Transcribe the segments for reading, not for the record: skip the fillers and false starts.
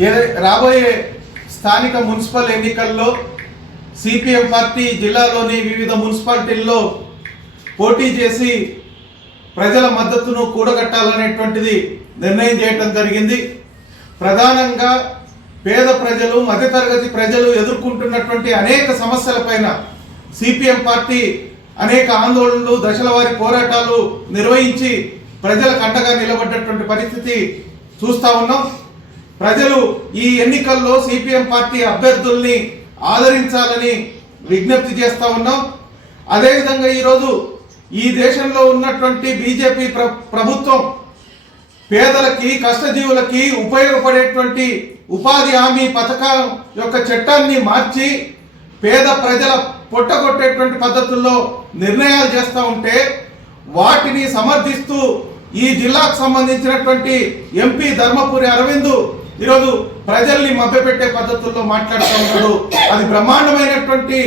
రాబోయే స్థానిక మున్సిపల్ ఎన్నికల్లో సిపిఎం పార్టీ జిల్లాలోని వివిధ మున్సిపాలిటీల్లో పోటీ చేసి ప్రజల మద్దతును కూడగట్టాలనేటువంటిది నిర్ణయం చేయడం జరిగింది. ప్రధానంగా పేద ప్రజలు, మధ్యతరగతి ప్రజలు ఎదుర్కొంటున్నటువంటి అనేక సమస్యలపైన సిపిఎం పార్టీ అనేక ఆందోళనలు, దశలవారీ పోరాటాలు నిర్వహించి ప్రజలకు అండగా నిలబడ్డటువంటి పరిస్థితి చూస్తూ ఉన్నాం. ప్రజలు ఈ ఎన్నికల్లో సిపిఎం పార్టీ అభ్యర్థుల్ని ఆదరించాలని విజ్ఞప్తి చేస్తూ ఉన్నాం. అదేవిధంగా ఈరోజు ఈ దేశంలో ఉన్నటువంటి బీజేపీ ప్రభుత్వం పేదలకి, కష్టజీవులకి ఉపయోగపడేటువంటి ఉపాధి హామీ పథకం యొక్క చట్టాన్ని మార్చి పేద ప్రజల పొట్టగొట్టేటువంటి పద్ధతుల్లో నిర్ణయాలు చేస్తూ ఉంటే వాటిని సమర్థిస్తూ ఈ జిల్లాకు సంబంధించినటువంటి ఎంపీ ధర్మపురి అరవింద్ ఈరోజు ప్రజల్ని మభ్యపెట్టే పద్ధతుల్లో మాట్లాడుతూ ఉన్నాడు. అది బ్రహ్మాండమైనటువంటి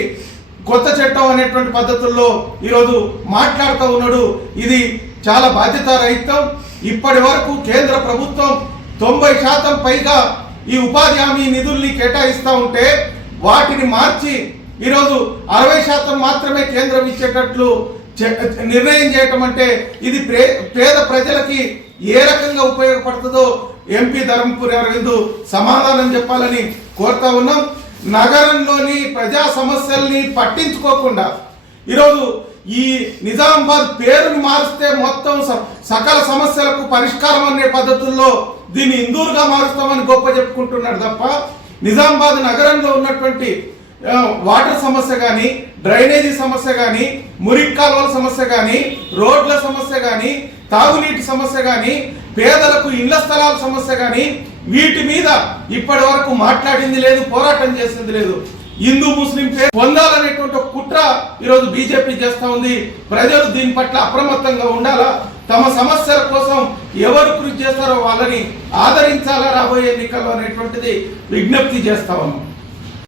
కొత్త చట్టం అనేటువంటి పద్ధతుల్లో ఈరోజు మాట్లాడుతూ ఉన్నాడు. ఇది చాలా బాధ్యతారహితం. ఇప్పటి వరకు కేంద్ర ప్రభుత్వం 90% పైగా ఈ ఉపాధి హామీ నిధుల్ని కేటాయిస్తూ ఉంటే వాటిని మార్చి ఈరోజు 60% మాత్రమే కేంద్రం ఇచ్చేటట్లు నిర్ణయం చేయటం అంటే ఇది పేద ప్రజలకి ఏ రకంగా ఉపయోగపడుతుందో ఎంపీ ధర్మపురి అరవింద్ సమాధానం చెప్పాలని కోరుతా ఉన్నాం. నగరంలోని ప్రజా సమస్యల్ని పట్టించుకోకుండా ఈరోజు ఈ నిజామాబాద్ పేరుని మారిస్తే మొత్తం సకల సమస్యలకు పరిష్కారం అనే పద్ధతుల్లో దీన్ని ఇందూరుగా మారుస్తామని గొప్ప చెప్పుకుంటున్నాడు తప్ప నిజామాబాద్ నగరంలో ఉన్నటువంటి వాటర్ సమస్య కానీ, డ్రైనేజీ సమస్య కానీ, మురికి కాలువల సమస్య కానీ, రోడ్ల సమస్య కానీ, తాగునీటి సమస్య కానీ, పేదలకు ఇళ్ల స్థలాల సమస్య కానీ వీటి మీద ఇప్పటి వరకు మాట్లాడింది లేదు, పోరాటం చేసింది లేదు. హిందూ ముస్లిం పేరు పొందాలనేటువంటి ఒక కుట్ర ఈరోజు బీజేపీ చేస్తూ ఉంది. ప్రజలు దీని పట్ల అప్రమత్తంగా ఉండాలా, తమ సమస్యల కోసం ఎవరు కృషి చేస్తారో వాళ్ళని ఆదరించాలా రాబోయే ఎన్నికల్లో అనేటువంటిది విజ్ఞప్తి చేస్తా ఉన్నాం.